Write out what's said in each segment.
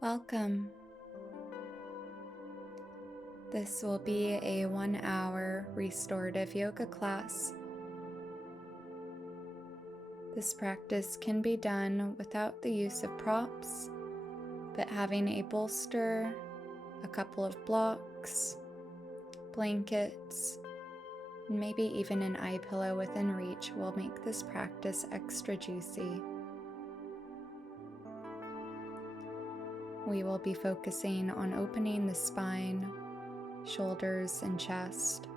Welcome. This will be a 1-hour restorative yoga class. This practice can be done without the use of props, but having a bolster, a couple of blocks, blankets, and maybe even an eye pillow within reach will make this practice extra juicy. We will be focusing on opening the spine, shoulders, and chest.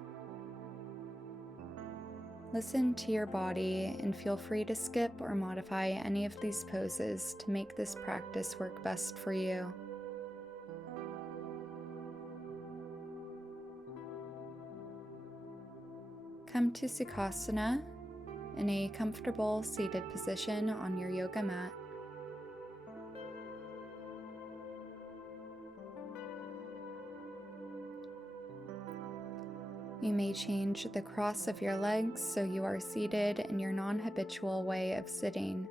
Listen to your body and feel free to skip or modify any of these poses to make this practice work best for you. Come to Sukhasana in a comfortable seated position on your yoga mat. You may change the cross of your legs so you are seated in your non-habitual way of sitting,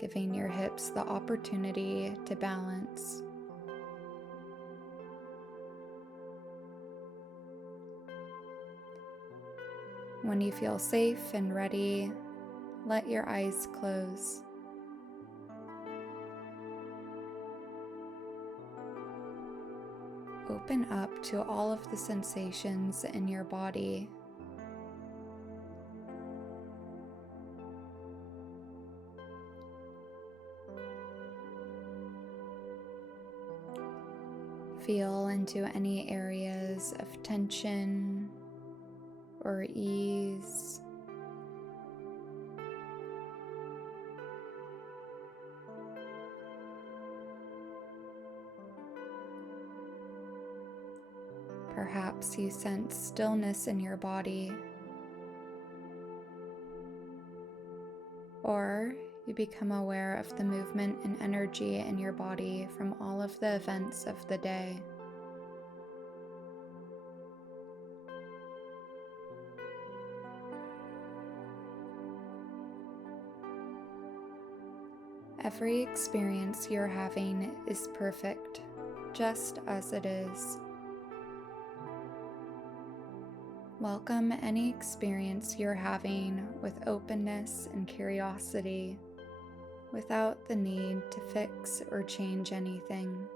giving your hips the opportunity to balance. When you feel safe and ready, let your eyes close. Open up to all of the sensations in your body. Feel into any areas of tension or ease. Perhaps you sense stillness in your body, or you become aware of the movement and energy in your body from all of the events of the day. Every experience you're having is perfect, just as it is. Welcome any experience you're having with openness and curiosity, without the need to fix or change anything.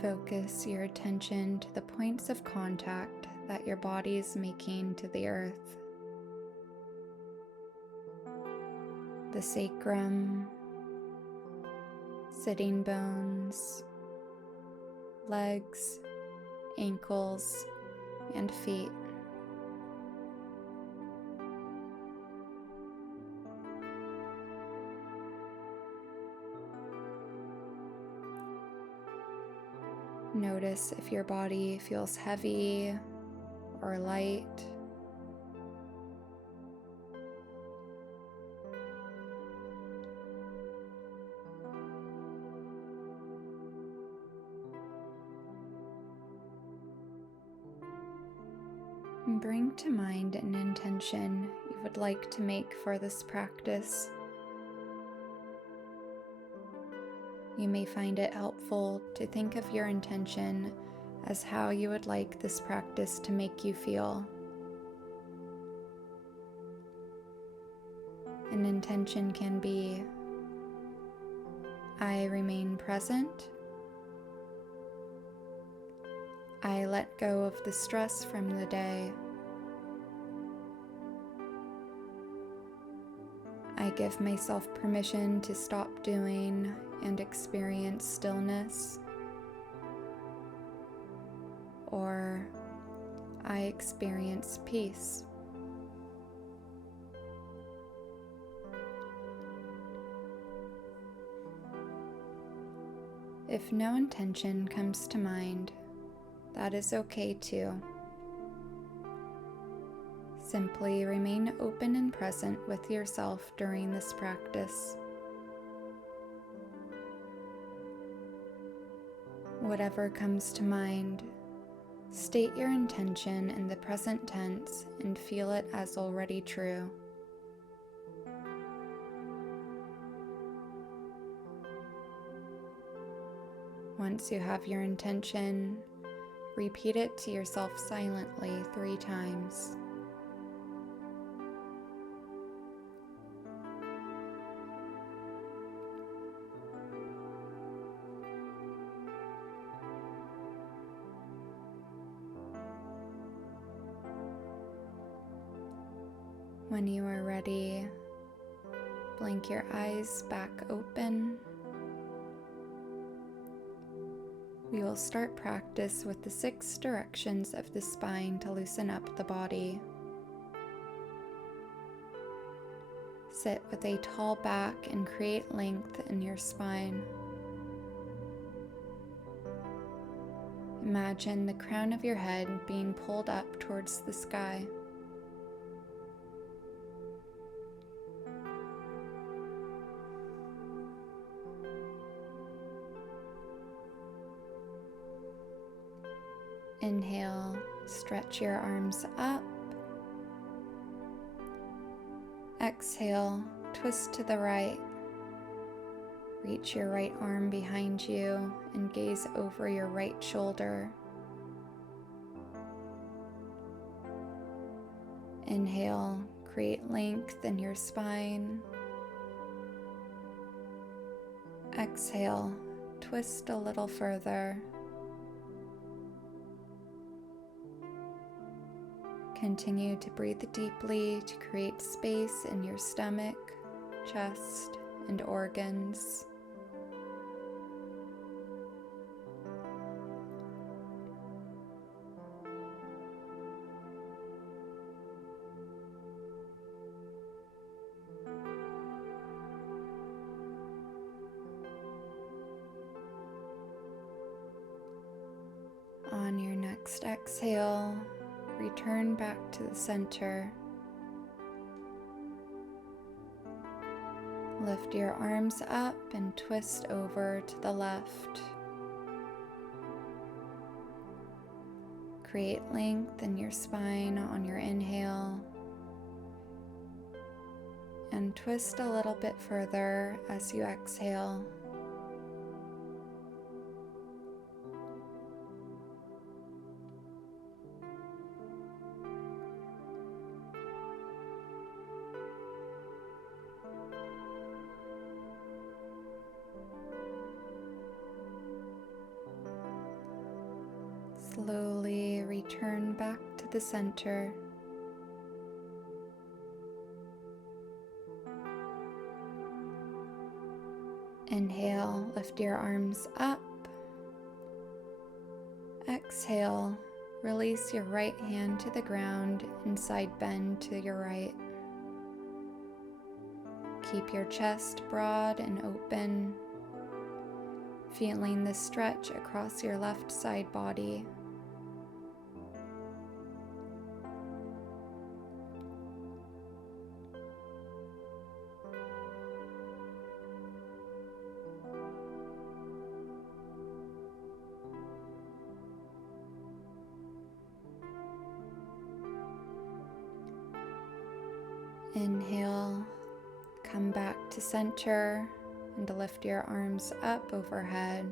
Focus your attention to the points of contact that your body is making to the earth. The sacrum, sitting bones, legs, ankles, and feet. Notice if your body feels heavy or light. And bring to mind an intention you would like to make for this practice. You may find it helpful to think of your intention as how you would like this practice to make you feel. An intention can be, I remain present. I let go of the stress from the day. I give myself permission to stop doing and experience stillness. Or I experience peace. If no intention comes to mind, that is okay too. Simply remain open and present with yourself during this practice. Whatever comes to mind, state your intention in the present tense and feel it as already true. Once you have your intention, repeat it to yourself silently 3 times. When you are ready, blink your eyes back open. We will start practice with the 6 directions of the spine to loosen up the body. Sit with a tall back and create length in your spine. Imagine the crown of your head being pulled up towards the sky. Inhale, stretch your arms up. Exhale, twist to the right. Reach your right arm behind you and gaze over your right shoulder. Inhale, create length in your spine. Exhale, twist a little further. Continue to breathe deeply to create space in your stomach, chest, and organs. On your next exhale, return back to the center. Lift your arms up and twist over to the left. Create length in your spine on your inhale. And twist a little bit further as you exhale. Slowly return back to the center. Inhale, lift your arms up. Exhale, release your right hand to the ground and side bend to your right. Keep your chest broad and open, feeling the stretch across your left side body. Inhale, come back to center and lift your arms up overhead.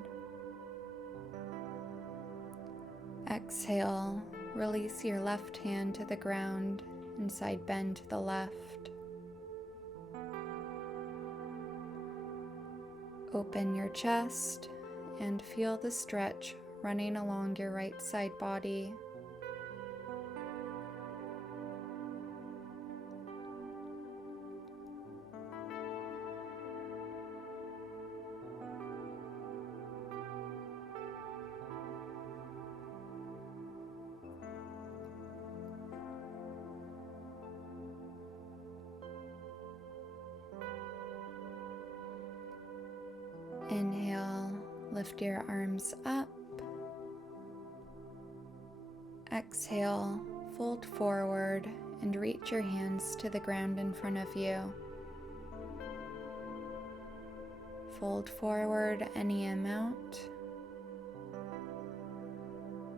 Exhale, release your left hand to the ground and side bend to the left. Open your chest and feel the stretch running along your right side body. Inhale, lift your arms up. Exhale, fold forward and reach your hands to the ground in front of you. Fold forward any amount.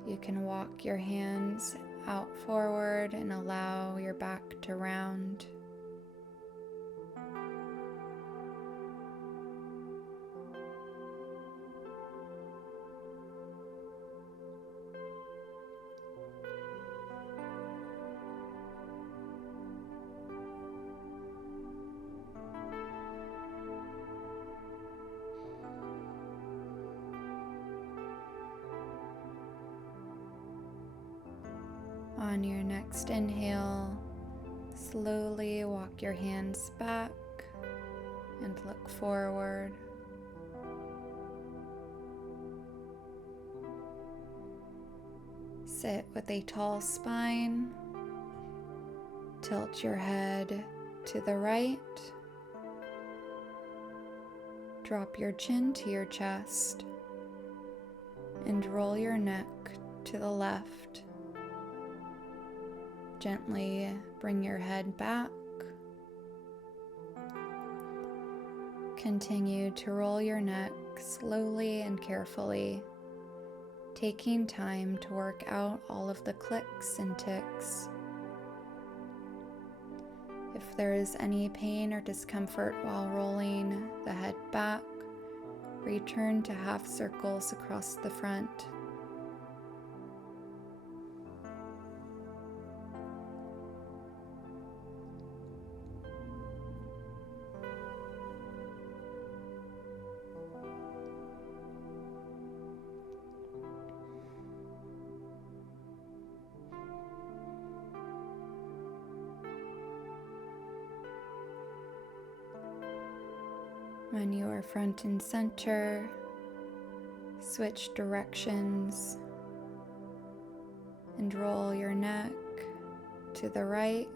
You can walk your hands out forward and allow your back to round. On your next inhale, slowly walk your hands back and look forward. Sit with a tall spine. Tilt your head to the right. Drop your chin to your chest and roll your neck to the left. Gently bring your head back. Continue to roll your neck slowly and carefully, taking time to work out all of the clicks and ticks. If there is any pain or discomfort while rolling the head back, return to half circles across the front. When you are front and center, switch directions and roll your neck to the right.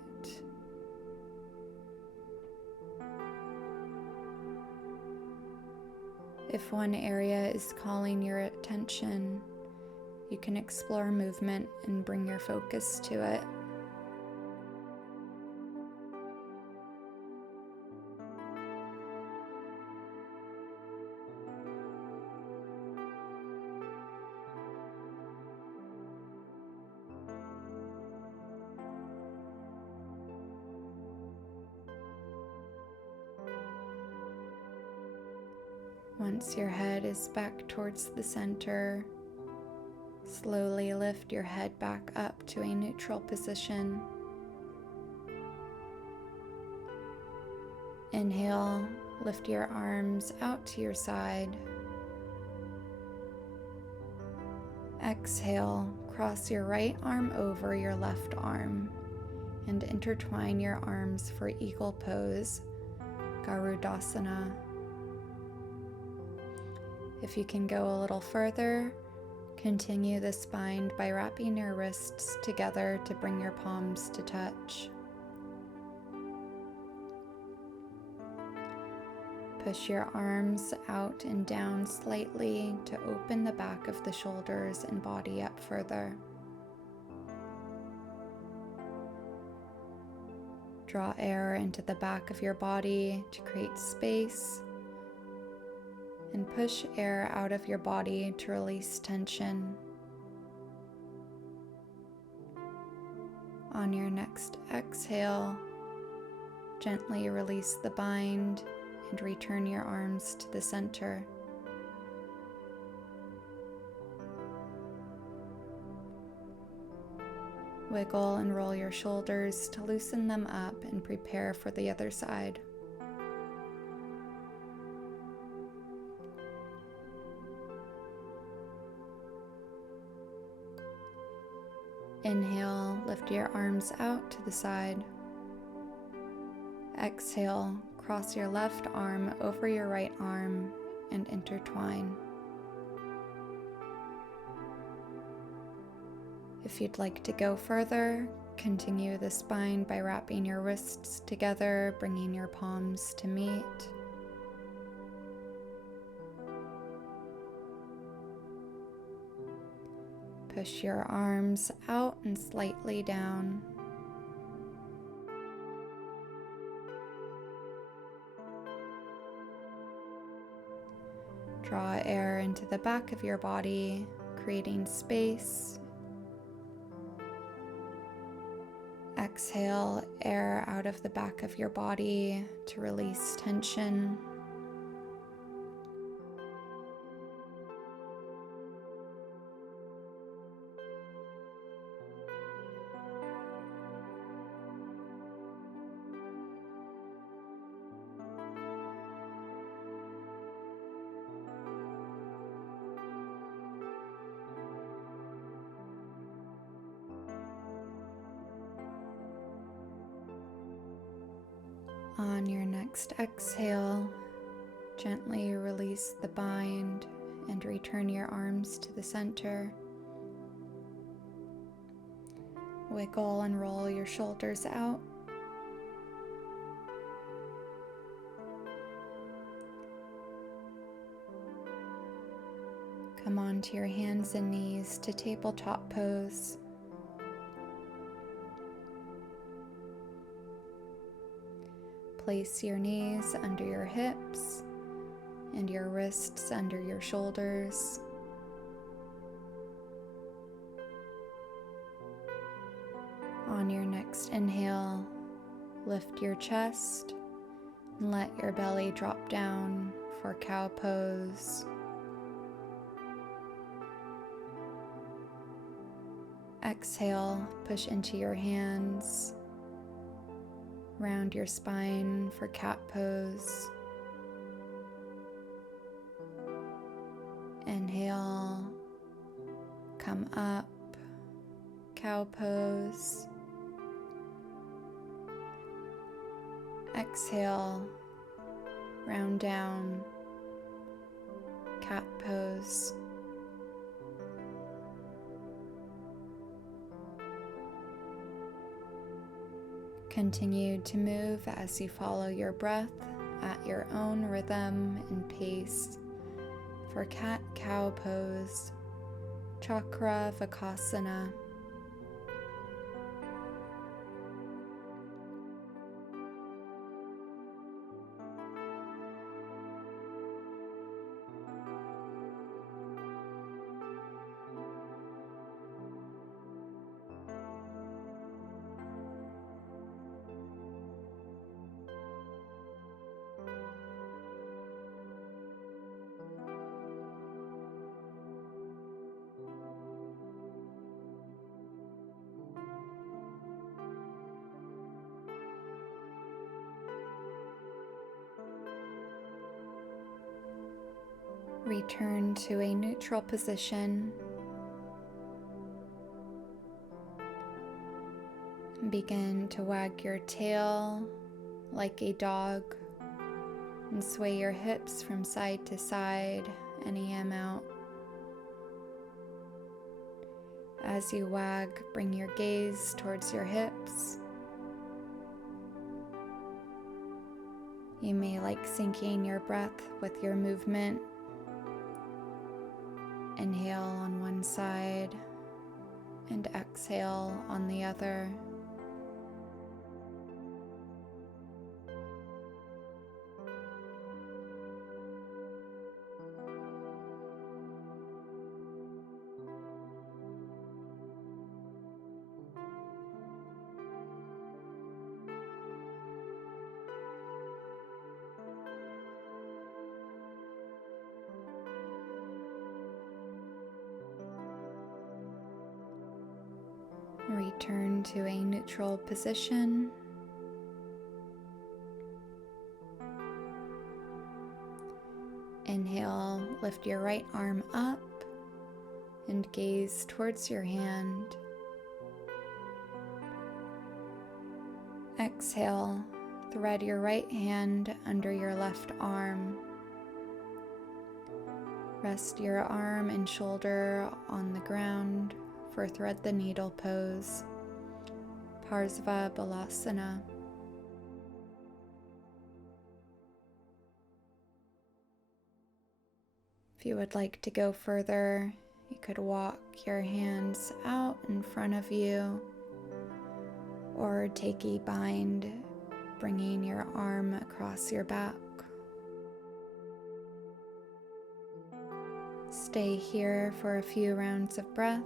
If one area is calling your attention, you can explore movement and bring your focus to it. Once your head is back towards the center, slowly lift your head back up to a neutral position. Inhale, lift your arms out to your side. Exhale, cross your right arm over your left arm and intertwine your arms for eagle pose, Garudasana. If you can go a little further, continue this bind by wrapping your wrists together to bring your palms to touch. Push your arms out and down slightly to open the back of the shoulders and body up further. Draw air into the back of your body to create space, and push air out of your body to release tension. On your next exhale, gently release the bind and return your arms to the center. Wiggle and roll your shoulders to loosen them up and prepare for the other side. Inhale, lift your arms out to the side. Exhale, cross your left arm over your right arm and intertwine. If you'd like to go further, continue the spine by wrapping your wrists together, bringing your palms to meet. Push your arms out and slightly down. Draw air into the back of your body, creating space exhale air out of the back of your body to release tension. On your next exhale, gently release the bind and return your arms to the center. Wiggle and roll your shoulders out. Come onto your hands and knees to tabletop pose. Place your knees under your hips and your wrists under your shoulders. On your next inhale, lift your chest and let your belly drop down for cow pose. Exhale, push into your hands. Round your spine for cat pose. Inhale, come up, cow pose. Exhale, round down, cat pose. Continue to move as you follow your breath at your own rhythm and pace for cat-cow pose, Chakra Vakasana. Return to a neutral position. Begin to wag your tail like a dog and sway your hips from side to side any amount. As you wag, bring your gaze towards your hips. You may like syncing your breath with your movement. Inhale on one side and exhale on the other. Return to a neutral position. Inhale, lift your right arm up and gaze towards your hand. Exhale, thread your right hand under your left arm. Rest your arm and shoulder on the ground for thread the needle pose, Parsva Balasana. If you would like to go further, you could walk your hands out in front of you or take a bind, bringing your arm across your back. Stay here for a few rounds of breath.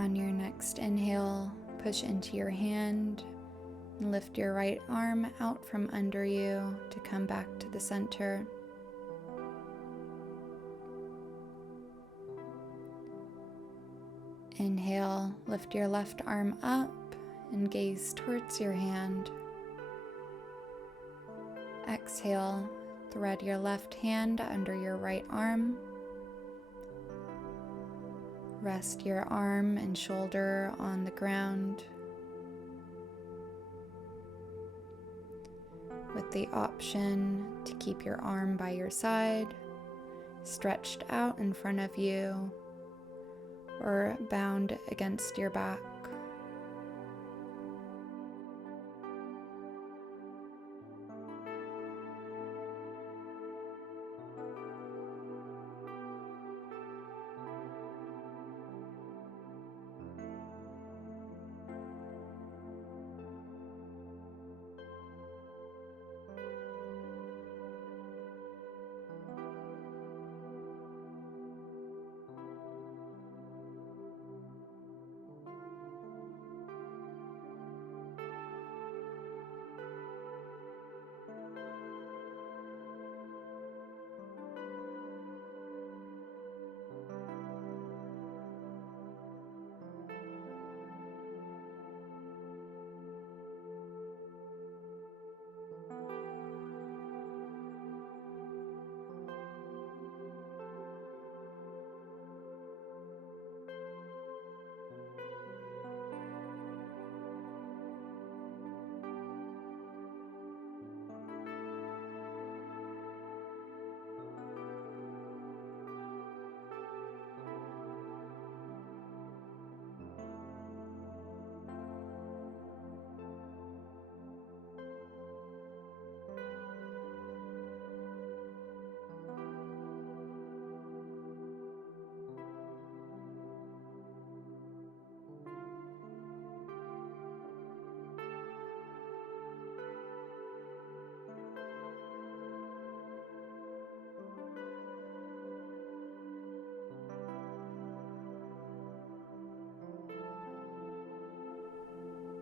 On your next inhale, push into your hand and lift your right arm out from under you to come back to the center. Inhale, lift your left arm up and gaze towards your hand. Exhale, thread your left hand under your right arm. Rest your arm and shoulder on the ground, with the option to keep your arm by your side, stretched out in front of you, or bound against your back.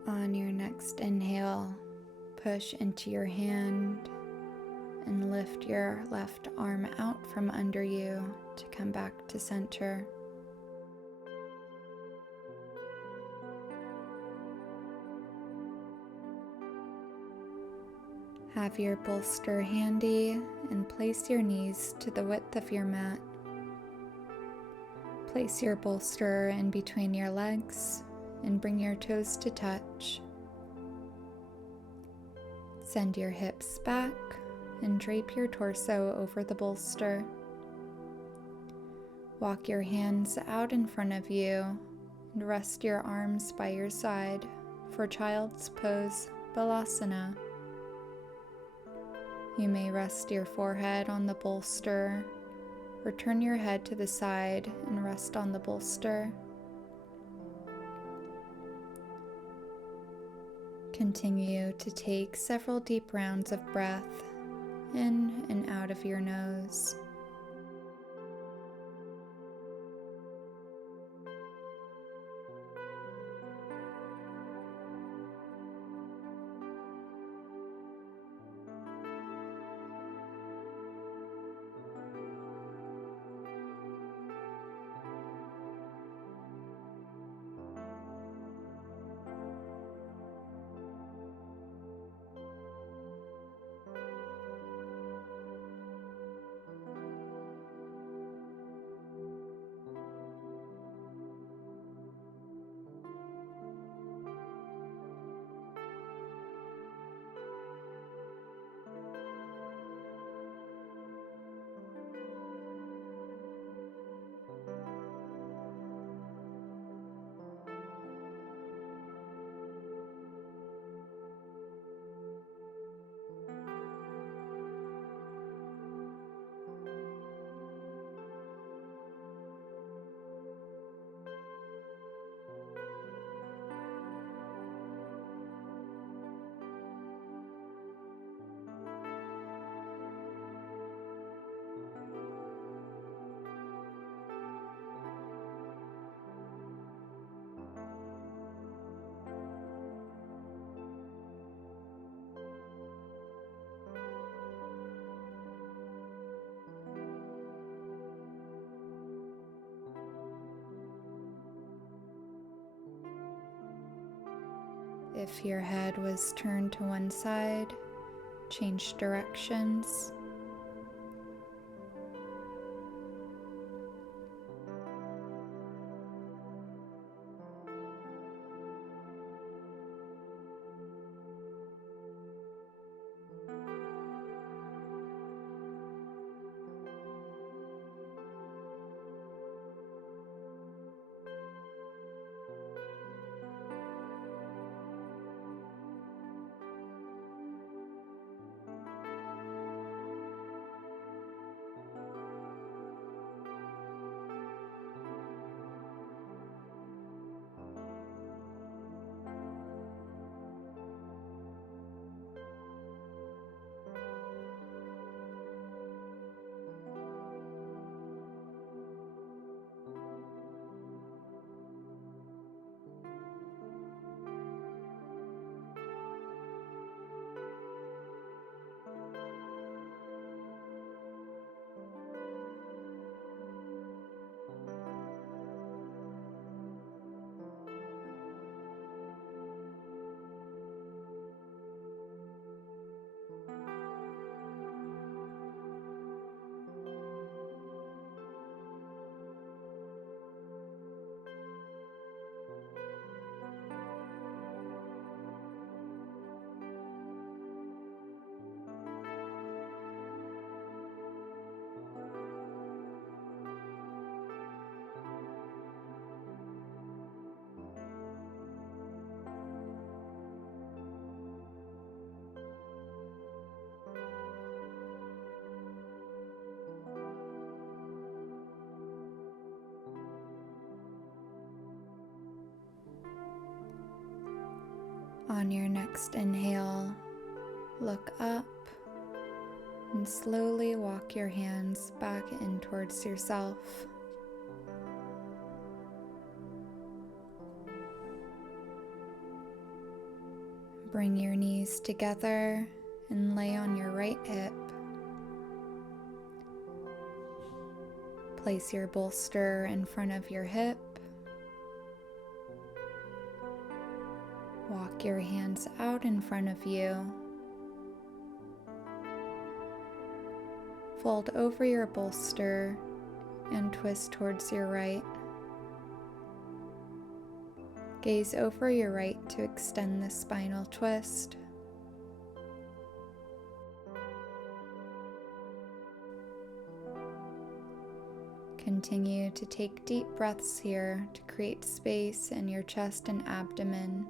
On your next inhale, push into your hand and lift your left arm out from under you to come back to center. Have your bolster handy and place your knees to the width of your mat. Place your bolster in between your legs and bring your toes to touch. Send your hips back and drape your torso over the bolster. Walk your hands out in front of you and rest your arms by your side for Child's Pose Balasana. You may rest your forehead on the bolster or turn your head to the side and rest on the bolster. Continue to take several deep rounds of breath in and out of your nose. If your head was turned to one side, change directions. On your next inhale, look up and slowly walk your hands back in towards yourself. Bring your knees together and lay on your right hip. Place your bolster in front of your hip. Walk your hands out in front of you. Fold over your bolster and twist towards your right. Gaze over your right to extend the spinal twist. Continue to take deep breaths here to create space in your chest and abdomen.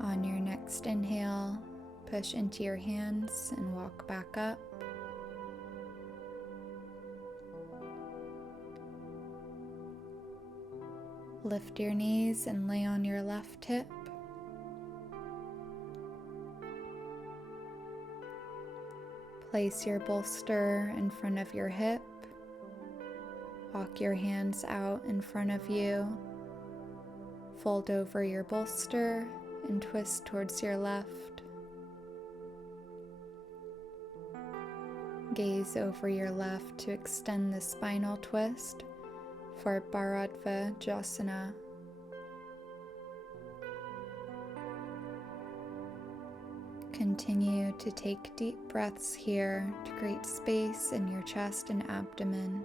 On your next inhale, push into your hands and walk back up. Lift your knees and lay on your left hip. Place your bolster in front of your hip. Walk your hands out in front of you. Fold over your bolster and twist towards your left. Gaze over your left to extend the spinal twist for Bharadvajasana. Continue to take deep breaths here to create space in your chest and abdomen.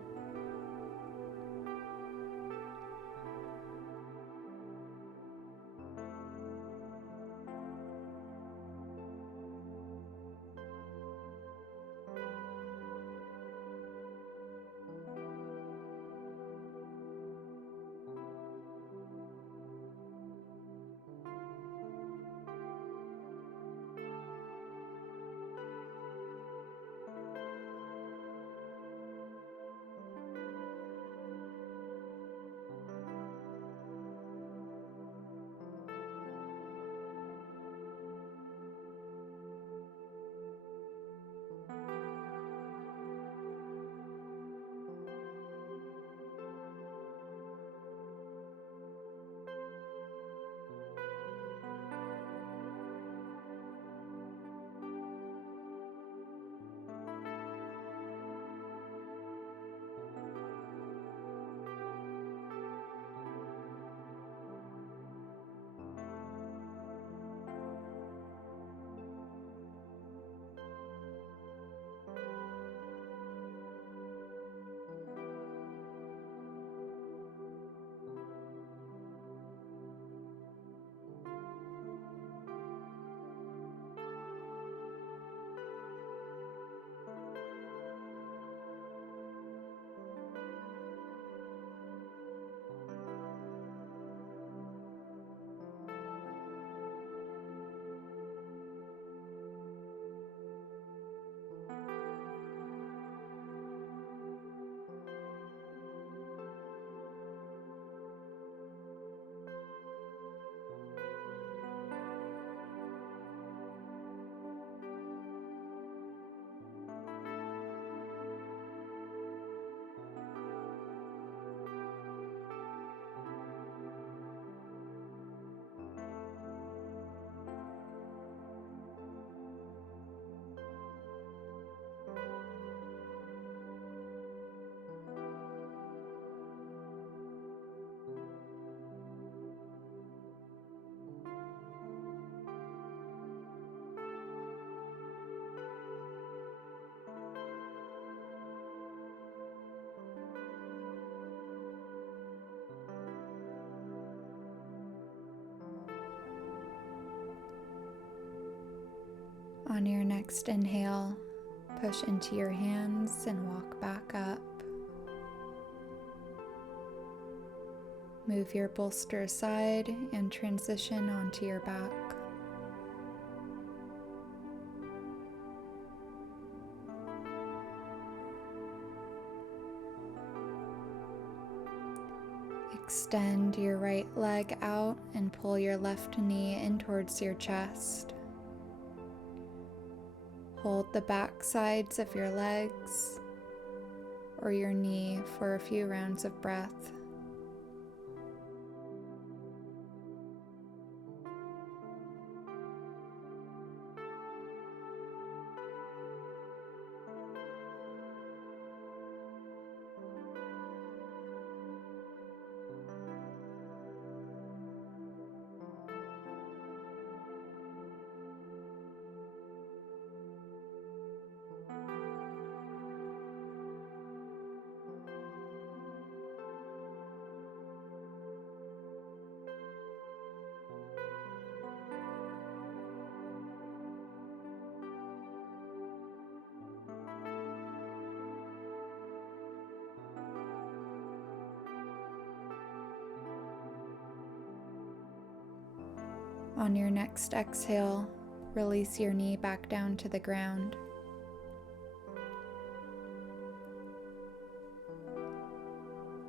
On your next inhale, push into your hands and walk back up. Move your bolster aside and transition onto your back. Extend your right leg out and pull your left knee in towards your chest. Hold the back sides of your legs or your knee for a few rounds of breath. On your next exhale, release your knee back down to the ground.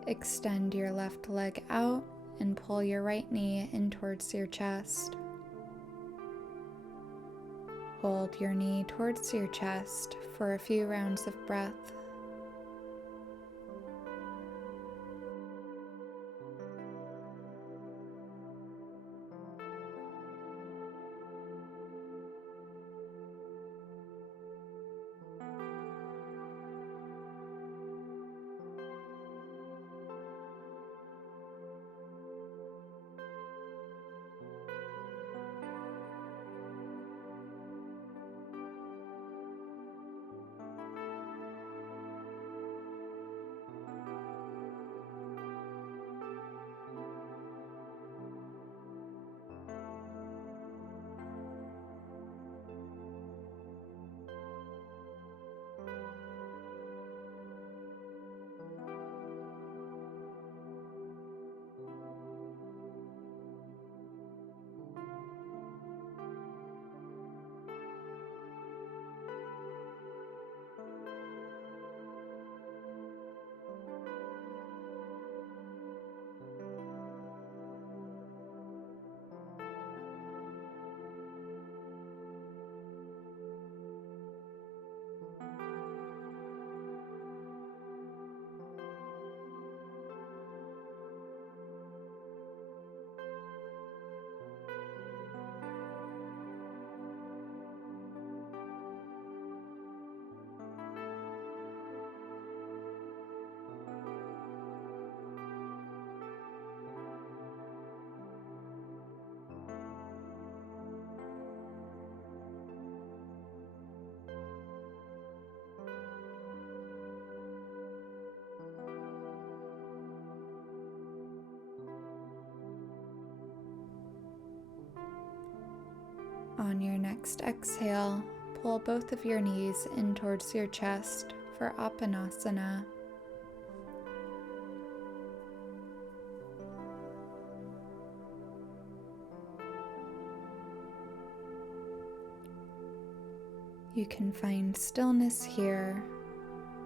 Extend your left leg out and pull your right knee in towards your chest. Hold your knee towards your chest for a few rounds of breath. On your next exhale, pull both of your knees in towards your chest for Apanasana. You can find stillness here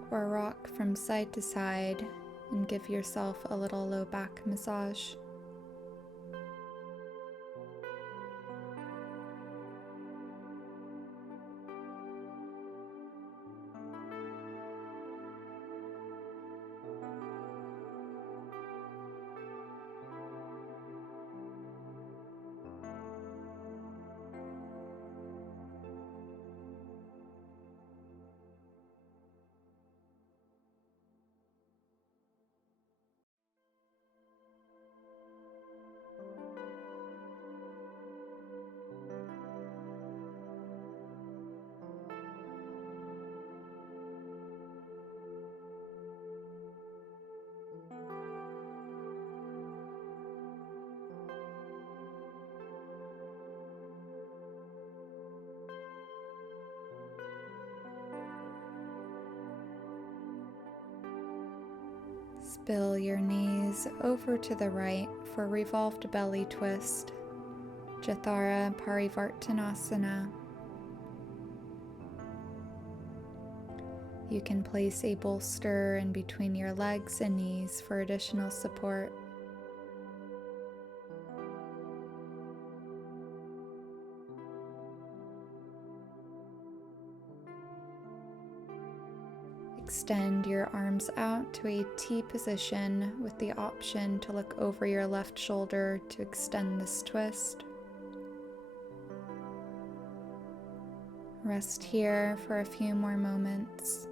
or rock from side to side and give yourself a little low back massage. Spill your knees over to the right for revolved belly twist, Jathara Parivartanasana. You can place a bolster in between your legs and knees for additional support. Extend your arms out to a T position with the option to look over your left shoulder to extend this twist. Rest here for a few more moments.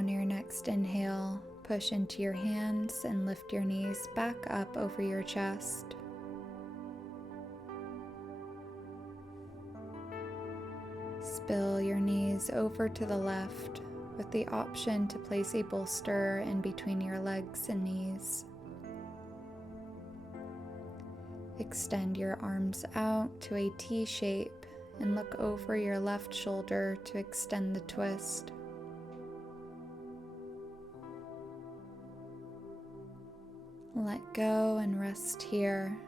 On your next inhale, push into your hands and lift your knees back up over your chest. Spill your knees over to the left with the option to place a bolster in between your legs and knees. Extend your arms out to a T shape and look over your left shoulder to extend the twist. Let go and rest here.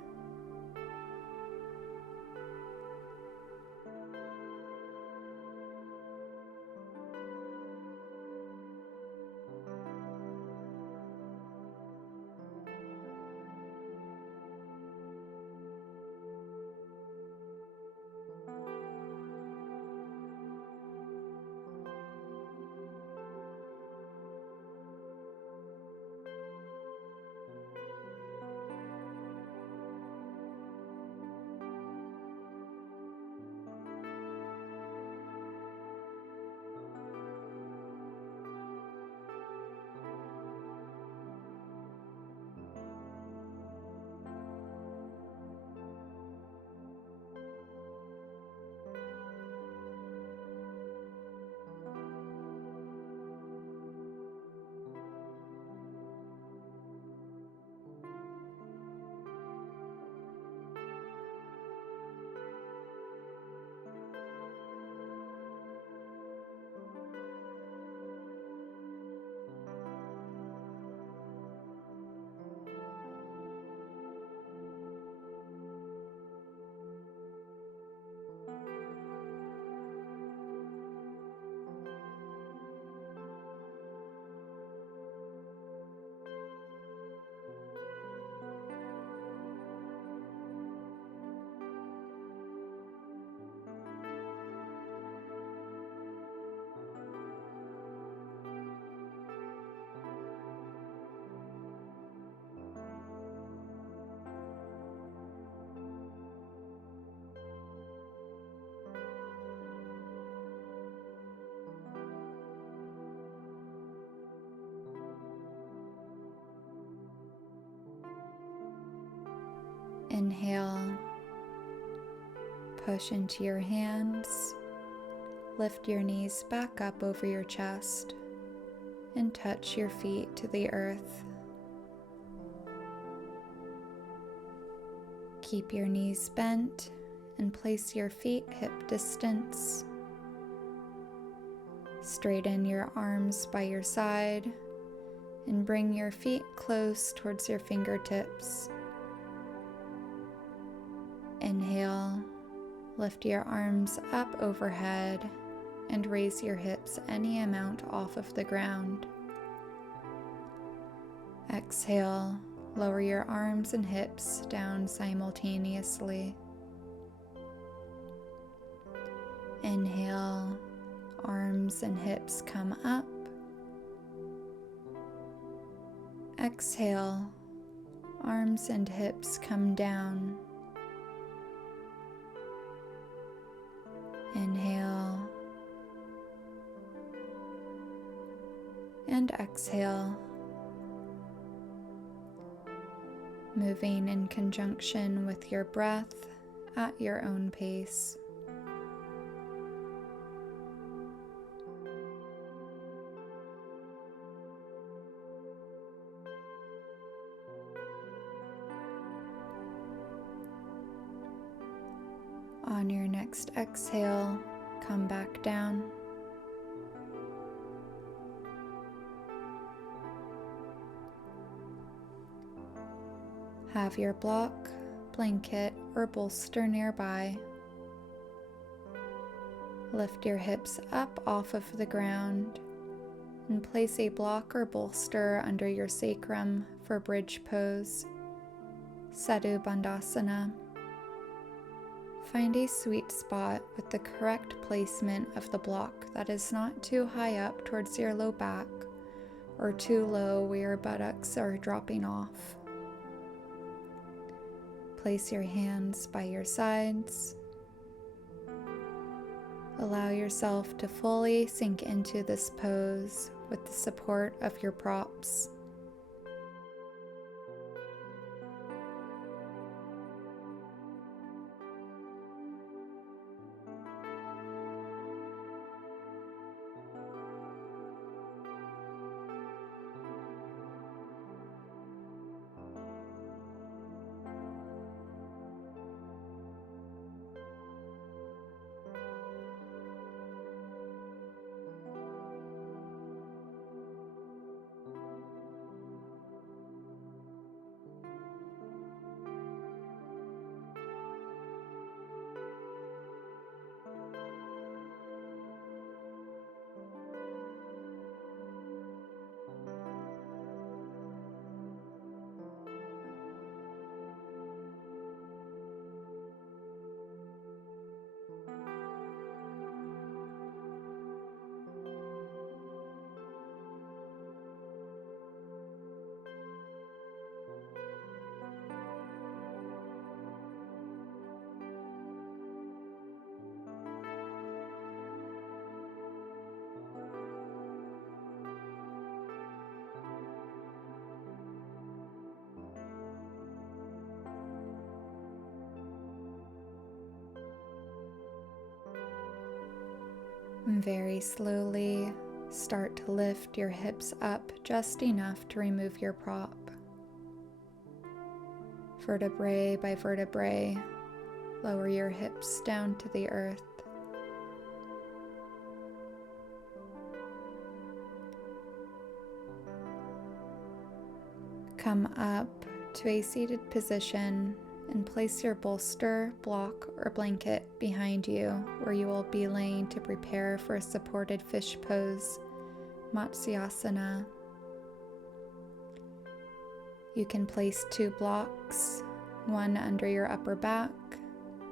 Inhale, push into your hands, lift your knees back up over your chest, and touch your feet to the earth. Keep your knees bent and place your feet hip distance. Straighten your arms by your side and bring your feet close towards your fingertips. Inhale, lift your arms up overhead and raise your hips any amount off of the ground. Exhale, lower your arms and hips down simultaneously. Inhale, arms and hips come up. Exhale, arms and hips come down. Inhale and exhale, moving in conjunction with your breath at your own pace. On your next exhale, come back down. Have your block, blanket, or bolster nearby. Lift your hips up off of the ground and place a block or bolster under your sacrum for bridge pose, Setu Bandhasana. Find a sweet spot with the correct placement of the block that is not too high up towards your low back or too low where your buttocks are dropping off. Place your hands by your sides. Allow yourself to fully sink into this pose with the support of your props. And very slowly start to lift your hips up just enough to remove your prop. Vertebrae by vertebrae, lower your hips down to the earth. Come up to a seated position and place your bolster, block, or blanket behind you where you will be laying to prepare for a supported fish pose, Matsyasana. You can place 2 blocks, one under your upper back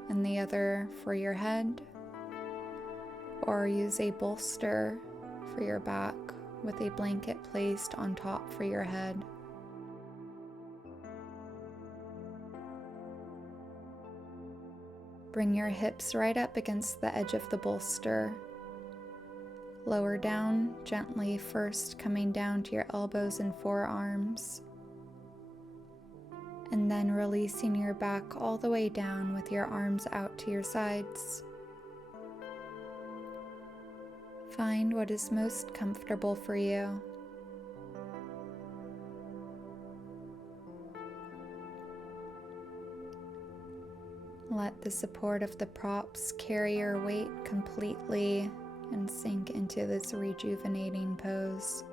and the other for your head, or use a bolster for your back with a blanket placed on top for your head. Bring your hips right up against the edge of the bolster. Lower down gently, first coming down to your elbows and forearms, and then releasing your back all the way down with your arms out to your sides. Find what is most comfortable for you. Let the support of the props carry your weight completely and sink into this rejuvenating pose.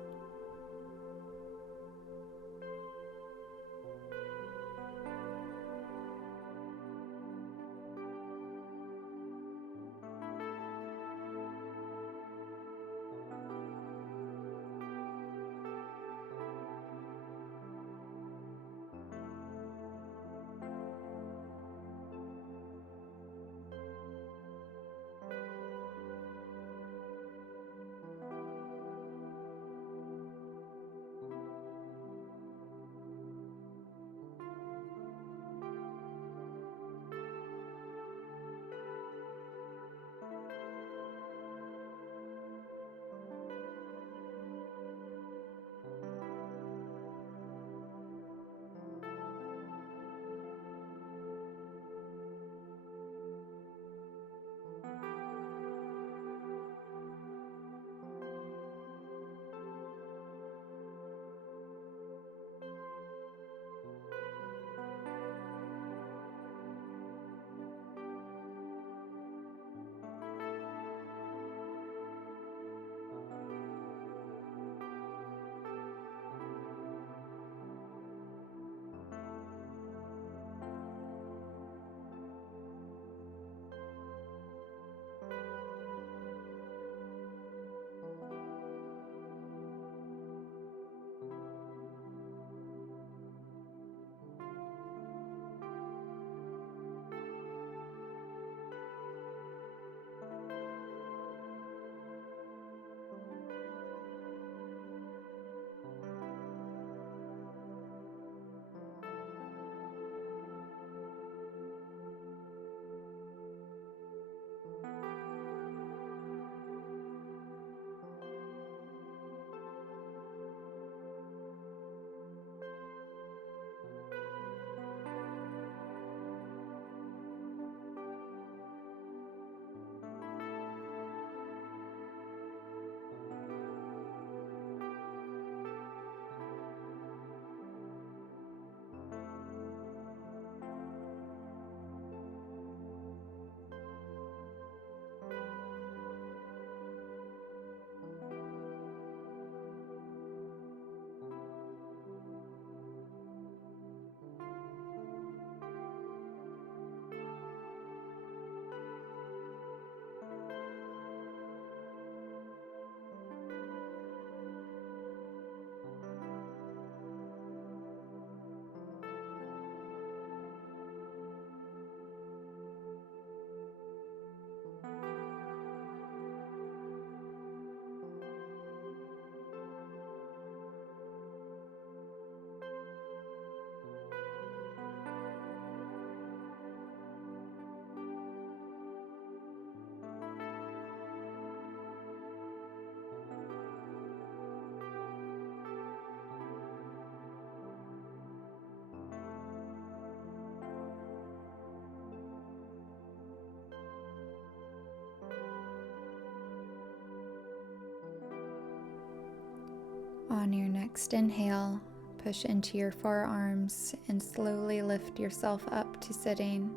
On your next inhale, push into your forearms and slowly lift yourself up to sitting.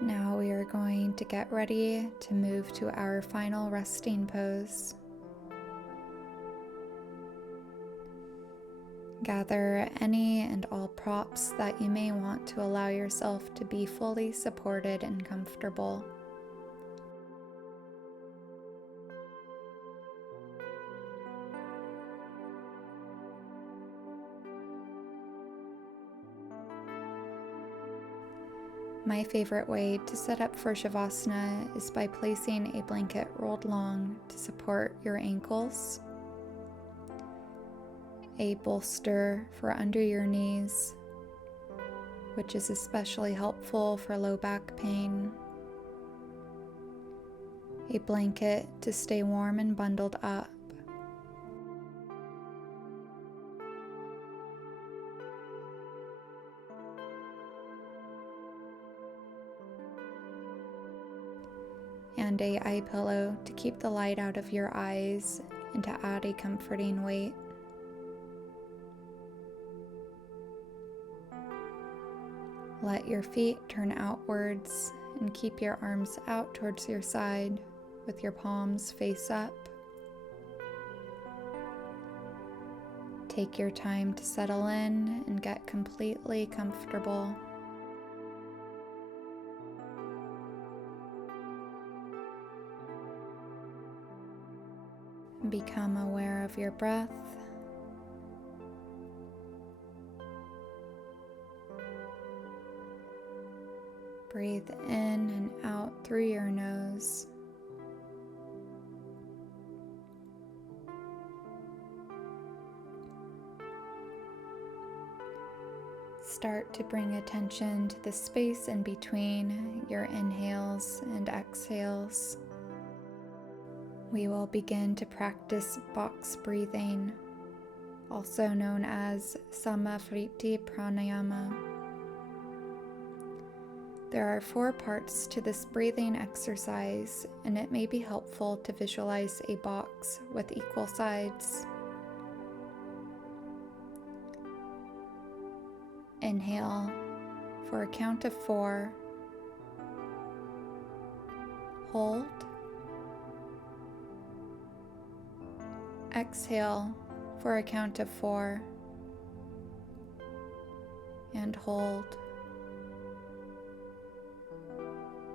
Now we are going to get ready to move to our final resting pose. Gather any and all props that you may want to allow yourself to be fully supported and comfortable. My favorite way to set up for Shavasana is by placing a blanket rolled long to support your ankles, a bolster for under your knees, which is especially helpful for low back pain, a blanket to stay warm and bundled up, and a eye pillow to keep the light out of your eyes and to add a comforting weight. Let your feet turn outwards and keep your arms out towards your side with your palms face up. Take your time to settle in and get completely comfortable. Become aware of your breath. Breathe in and out through your nose. Start to bring attention to the space in between your inhales and exhales. We will begin to practice box breathing, also known as Samavriti Pranayama. There are 4 parts to this breathing exercise, and it may be helpful to visualize a box with equal sides. Inhale for a count of 4. Hold. Exhale for a count of 4. And hold.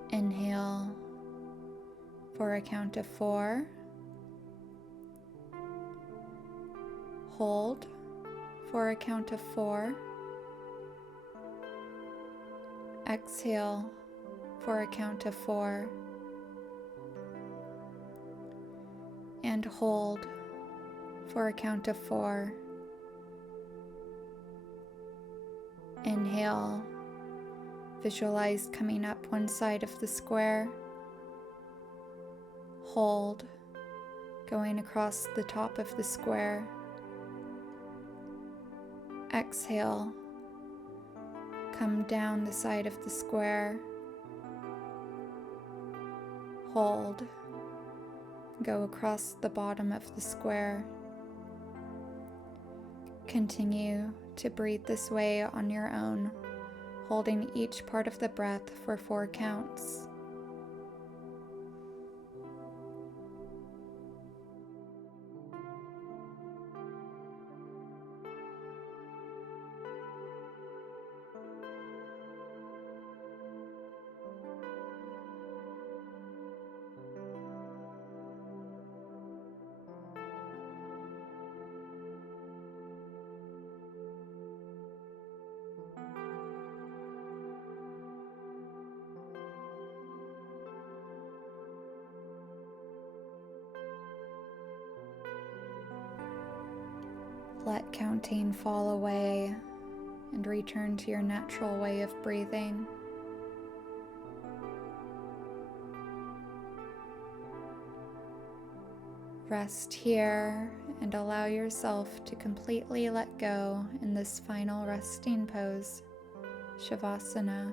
Inhale for a count of 4. Hold for a count of 4. Exhale for a count of 4. And hold for a count of 4. Inhale. Visualize coming up one side of the square. Hold, going across the top of the square. Exhale, come down the side of the square. Hold, go across the bottom of the square. Continue to breathe this way on your own, holding each part of the breath for 4 counts. Let counting fall away and return to your natural way of breathing. Rest here and allow yourself to completely let go in this final resting pose, Shavasana.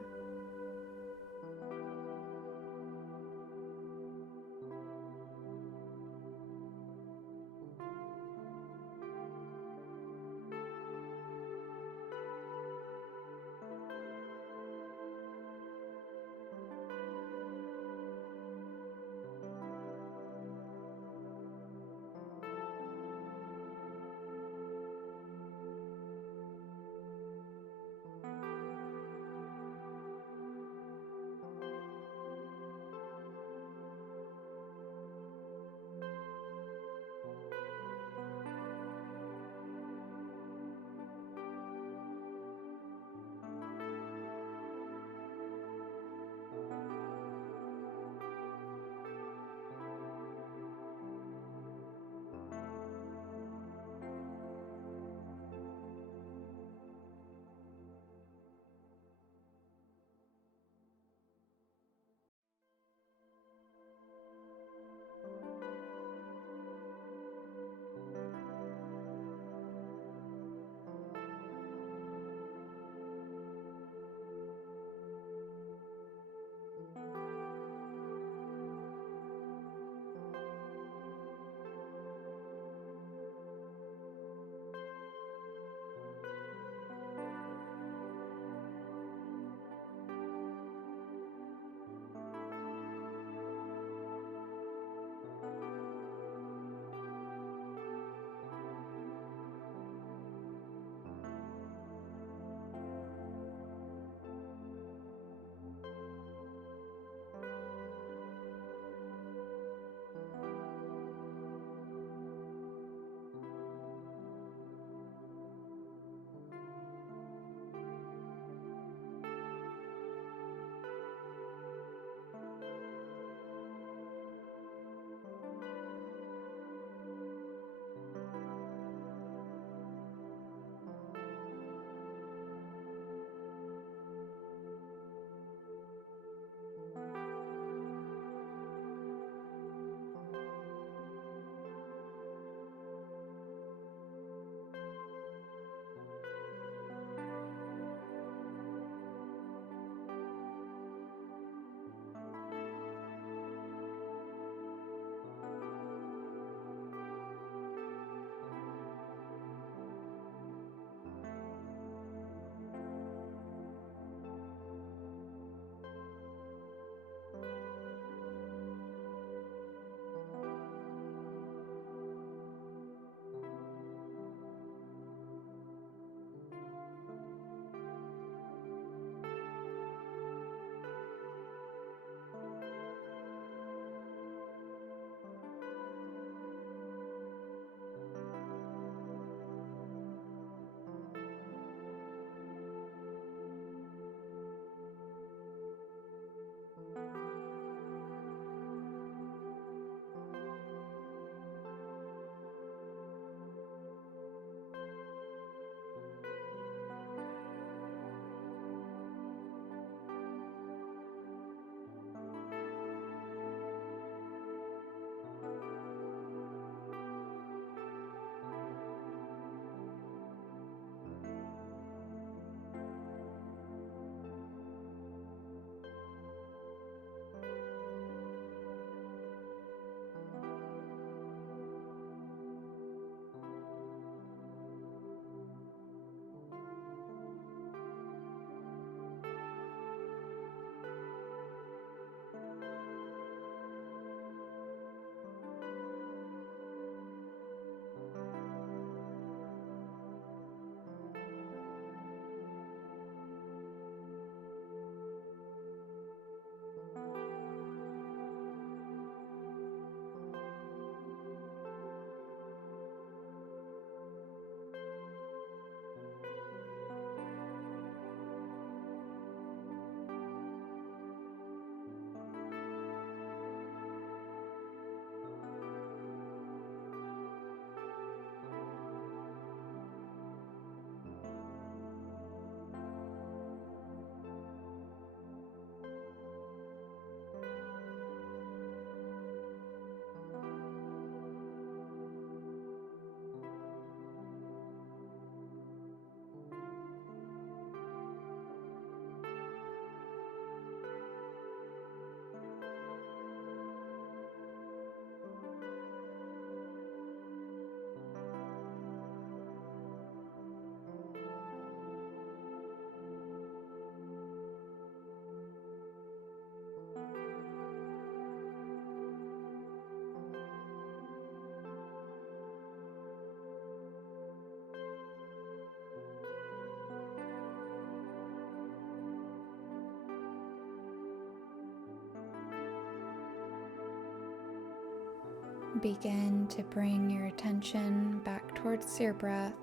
Begin to bring your attention back towards your breath.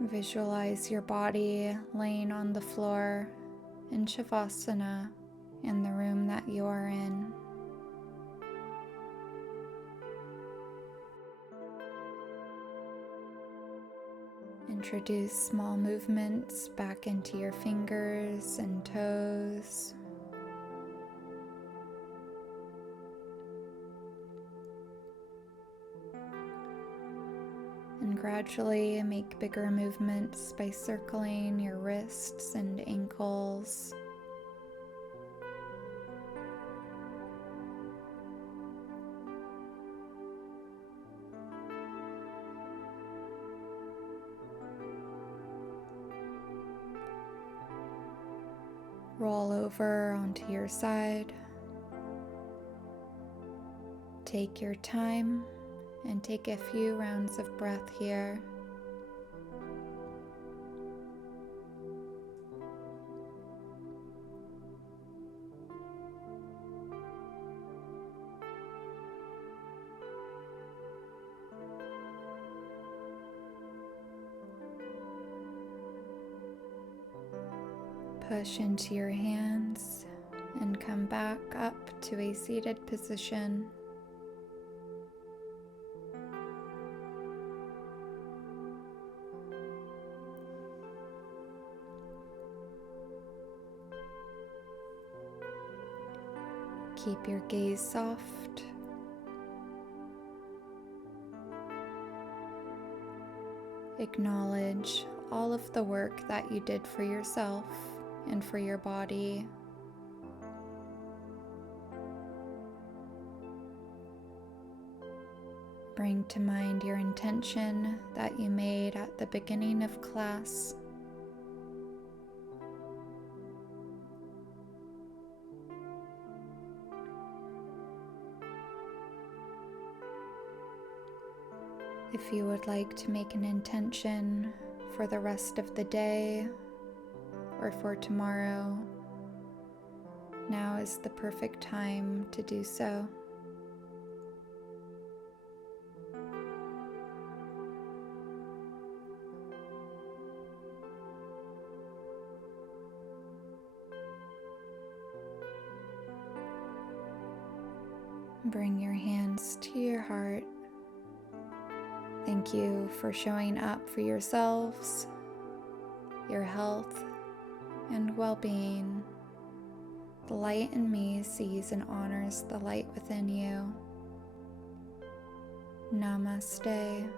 Visualize your body laying on the floor in Shavasana in the room that you are in. Introduce small movements back into your fingers and toes. And gradually make bigger movements by circling your wrists and ankles. Roll over onto your side. Take your time and take a few rounds of breath here. Push into your hands and come back up to a seated position. Keep your gaze soft. Acknowledge all of the work that you did for yourself and for your body. Bring to mind your intention that you made at the beginning of class. If you would like to make an intention for the rest of the day or for tomorrow, now is the perfect time to do so. Bring your hands to your heart. Thank you for showing up for yourselves, your health, and well-being. The light in me sees and honors the light within you. Namaste.